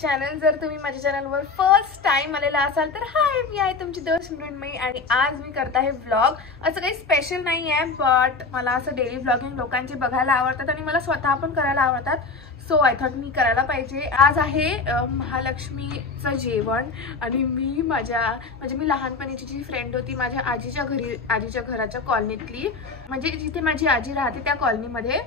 Channel जर तुम्ही माझ्या चॅनलवर फर्स्ट टाइम आलेला असाल तर हाय, मी आहे तुमची दर्शनमयी आणि आज मी करत आहे व्लॉग. असं काही स्पेशल नाही आहे, बट मला असं डेली व्लॉगिंग लोकांचे बघायला आवडतात आणि मला स्वतः पण करायला आवडतात. सो आय थॉट मी करायला पाहिजे. आज आहे महालक्ष्मीचं जेवण आणि मी मी लहानपणीची जी फ्रेंड होती माझ्या आजीच्या घराच्या कॉलनीतली, म्हणजे जिथे माझी आजी राहते त्या कॉलनीमध्ये,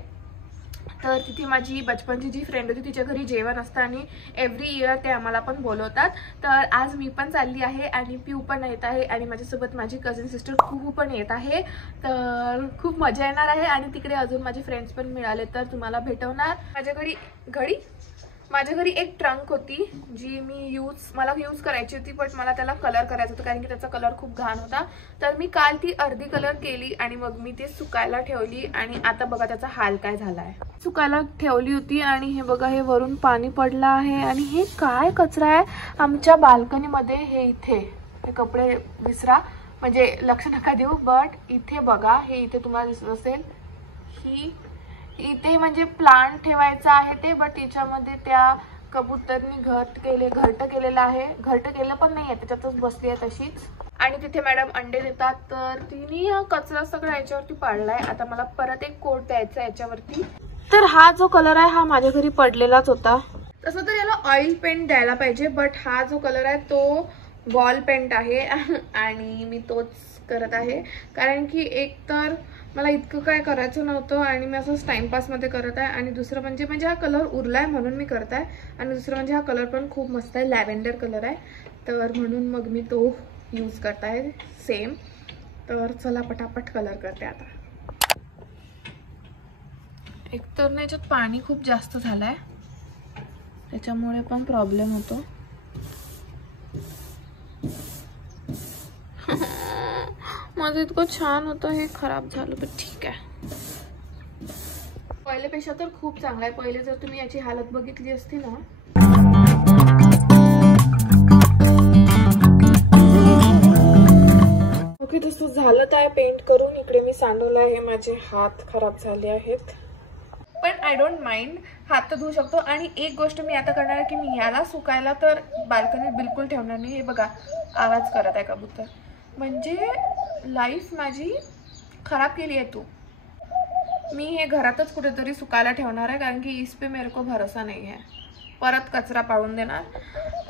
तर तिथे माझी बचपनची जी फ्रेंड होती तिच्या घरी जेवण असतं आणि एव्हरी इयर ते आम्हाला पण बोलवतात. तर आज मी पण चालली आहे आणि पिऊ पण येत आहे आणि माझ्यासोबत माझी कझिन सिस्टर कुहू पण येत आहे. तर खूप मजा येणार आहे आणि तिकडे अजून माझे फ्रेंड्स पण मिळाले तर तुम्हाला भेटवणार. माझ्या घरी एक ट्रंक होती जी मला यूज करायची होती, बट मला त्याला कलर करायचा होता कारण की त्याचा कलर खूप घाण होता. तर मी काल ती अर्धी कलर केली आणि मग मी ते सुकायला ठेवली आणि आता बघा त्याचा हाल काय झाला आहे. सुकायला ठेवली होती आणि हे बघा हे वरून पाणी पडलं आहे आणि हे काय कचरा आहे आमच्या बाल्कनीमध्ये. हे इथे हे कपडे विसरा, म्हणजे लक्ष नका देऊ, बट इथे बघा, हे इथे तुम्हाला दिसत असेल इथे म्हणजे प्लांट ठेवायचा आहे ते, बट याच्यामध्ये त्या कबूतरनी घरट केलेलं आहे. घरट केलं पण नाही आहे, त्याच्यातच बसली आहे तशीच. आणि तिथे मॅडम अंडे देतात तर तिने हा कचरा सगळा याच्यावरती पाडलाय. आता मला परत एक कोट द्यायचा याच्यावरती. तर हा जो कलर आहे हा माझ्या घरी पडलेलाच होता. तसं तर याला ऑइल पेंट द्यायला पाहिजे, बट हा जो कलर आहे तो वॉल पेंट आहे आणि मी तोच करत आहे कारण की एक तर मला इतकं काय करायचं नव्हतं आणि मी असंच टाइमपासमध्ये करत आहे. आणि दुसरं म्हणजे हा कलर उरलाय म्हणून मी करत आहे. आणि दुसरं म्हणजे हा कलर पण खूप मस्त आहे, लॅव्हेंडर कलर आहे, तर म्हणून मग मी तो यूज करत आहे सेम. तर चला पटापट कलर करते आता. एकतर ना याच्यात पाणी खूप जास्त झालंय त्याच्यामुळे पण प्रॉब्लेम होतो. माझं इतकं छान होतं, हे खराब झालं, पण ठीक आहे. पहिल्यापेक्षा तर खूप चांगलं आहे. पहिले जर तुम्ही याची हालत बघितली असती ना. ओके दोस्तों, झालं तर पेंट करून. इकडे मी सांडवलं आहे, माझे हात खराब झाले आहेत, पण आय डोंट माइंड, हात तर धुवू शकतो. आणि एक गोष्ट मी आता करणार आहे की मी याला सुकायला तर बाल्कनीत बिलकुल ठेवणार नाही. हे बघा आवाज करत आहे कबूतर, म्हणजे लाईफ माझी खराब केली आहे तू. मी हे घरातच कुठेतरी सुकायला ठेवणार आहे कारण की इस पे मेरे को भरोसा नाही आहे. परत कचरा पाडून देणार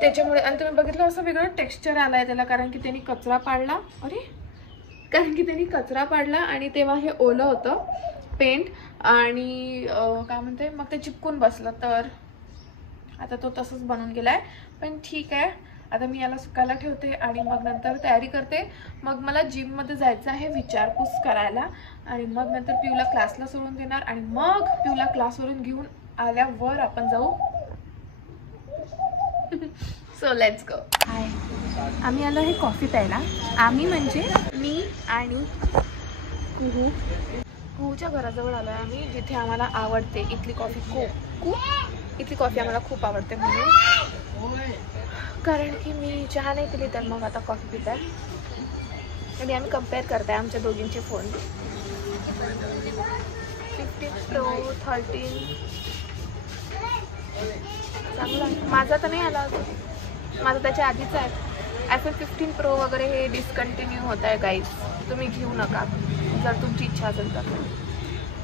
त्याच्यामुळे. आणि तुम्ही बघितलं असं वेगळं टेक्स्चर आलं आहे त्याला कारण की त्यांनी कचरा पाडला आणि तेव्हा हे ओलं होतं पेंट आणि काय म्हणते मग ते चिपकून बसलं. तर आता तो तसंच बनून गेलाय, पण ठीक आहे. आता मी याला सुकायला ठेवते आणि मग नंतर तयारी करते. मग मला जिममध्ये जायचं आहे विचारपूस करायला आणि मग नंतर पिऊला क्लासला सोडून देणार आणि मग पिऊला क्लासवरून घेऊन आल्यावर आपण जाऊ. So let's go. हाय, आम्ही आलो आहे कॉफी प्यायला. आम्ही म्हणजे मी आणि कुहूच्या घराजवळ आलो आहे आम्ही, जिथे आम्हाला आवडते इथली कॉफी. इथली कॉफी आम्हाला खूप आवडते म्हणून, कारण की मी चहा नाही पिली तर मग आता कॉफी पित आहे. आणि आम्ही कम्पेअर करत आहे आमच्या दोघींचे फोन. 15 Pro 13 चांगला. माझा तर नाही आला अजून, माझा त्याच्या आधीचा आहे. Apple 15 Pro वगैरे हे डिस्कंटिन्यू होत आहे गाईज, तुम्ही घेऊ नका जर तुमची इच्छा असेल तर.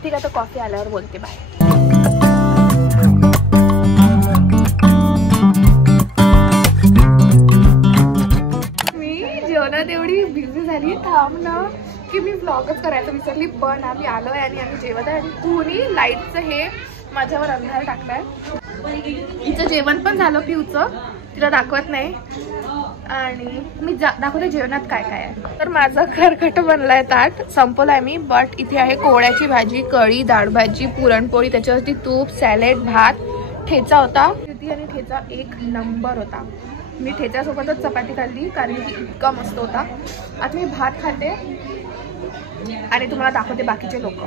ठीक आहे, तर कॉफी आल्यावर बोलते. बाय. एवढी बिझी झाली थांब ना की मी व्लॉगच करायचं विसरली. पण आम्ही आलोय आणि आम्ही जेवत आहे आणि तूनी लाईटचं हे माझ्यावर अंधार टाकलाय. तिचं जेवण पण झालं पिऊचं, तिला दाखवत नाही आणि मी दाखवते जेवणात काय काय आहे. तर माझा खरकट बनलाय, ताट संपवलाय मी. बट इथे आहे कोवळ्याची भाजी, कढी, डाळ भाजी, पुरणपोळी, त्याच्यावरती तूप, सॅलेड, भात, ठेचा होता आणि ठेचा एक नंबर होता. मी ठेच्यासोबतच चपाती खाल्ली कारण की इतका मस्त होता. आता मी भात खाते आणि तुम्हाला दाखवते बाकीचे लोक.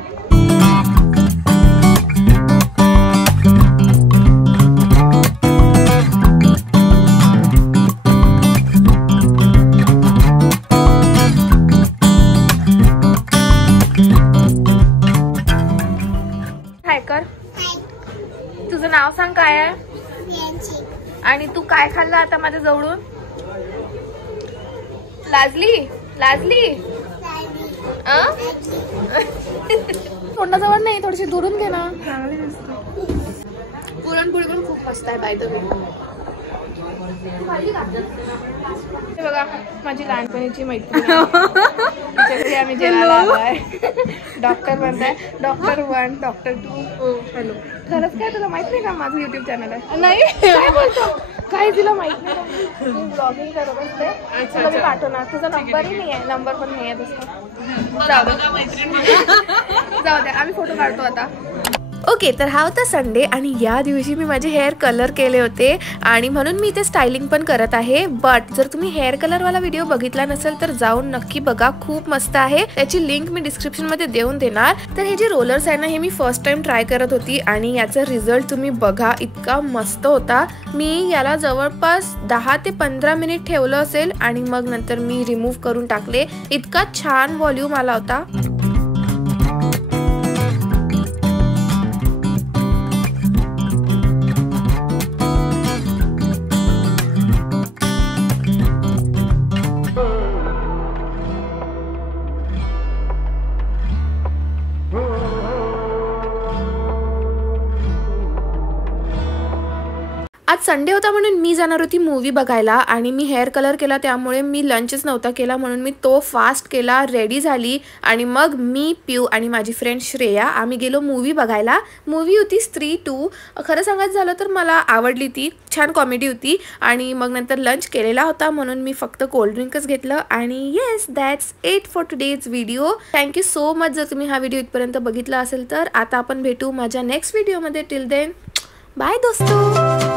आणि तू काय खाल्लं आता माझ्या जवळून? लाजली लाजली तोंडाजवळ नाही, थोडीशी दुरून घे ना. पुरणपोळी पण खूप मस्त आहे बाय द वे. हे बघा माझी लहानपणीची मैत्रीण तिच्याकडे आम्ही जेवायला आलोय. डॉक्टर म्हणताय, डॉक्टर 1 डॉक्टर 2. हॅलो. खरंच काय तुला माहित नाही का माझं युट्यूब चॅनल आहे? नाही. काय बोलतो? काय तिला माहित नाही? मी ब्लॉगिंग करत असते. तुला मी पाठवणार. तुझा नंबरही नाही आहे, नंबर पण नाही आहे तसं. जाऊ द्या, आम्ही फोटो काढतो आता. ओके, तर हा होता संडे आणि या दिवशी मी माझे हेअर कलर केले होते आणि म्हणून मी इथे स्टायलिंग पण करत आहे. बट जर तुम्ही हेअर कलरवाला व्हिडिओ बघितला नसेल तर जाऊन नक्की बघा, खूप मस्त आहे. त्याची लिंक मी डिस्क्रिप्शनमध्ये देऊन देणार. तर हे जे रोलर्स आहे ना, हे मी फर्स्ट टाइम ट्राय करत होती आणि याचा रिझल्ट तुम्ही बघा, इतका मस्त होता. मी याला जवळपास 10 ते 15 मिनिट ठेवलं असेल आणि मग नंतर मी रिमूव्ह करून टाकले. इतका छान व्हॉल्यूम आला होता. आज संडे होता म्हणून मी जाणार होती मूवी बघायला आणि मी हेअर कलर केला, त्यामुळे मी लंचच नव्हता केला म्हणून मी तो फास्ट केला, रेडी झाली आणि मग मी, पिऊ आणि माझी फ्रेंड श्रेया आम्ही गेलो मूवी बघायला. मूवी होती स्त्री 2. खरं सांगायचं झालं तर मला आवडली ती, छान कॉमेडी होती. आणि मग नंतर लंच केलेला होता म्हणून मी फक्त कोल्ड्रिंकच घेतलं. आणि yes, that's it for today's video. Thank you so much जर तुम्ही हा व्हिडिओ इथपर्यंत बघितला असेल तर. आता आपण भेटू माझ्या नेक्स्ट व्हिडिओमध्ये. टिल देन बाय दोस्तों.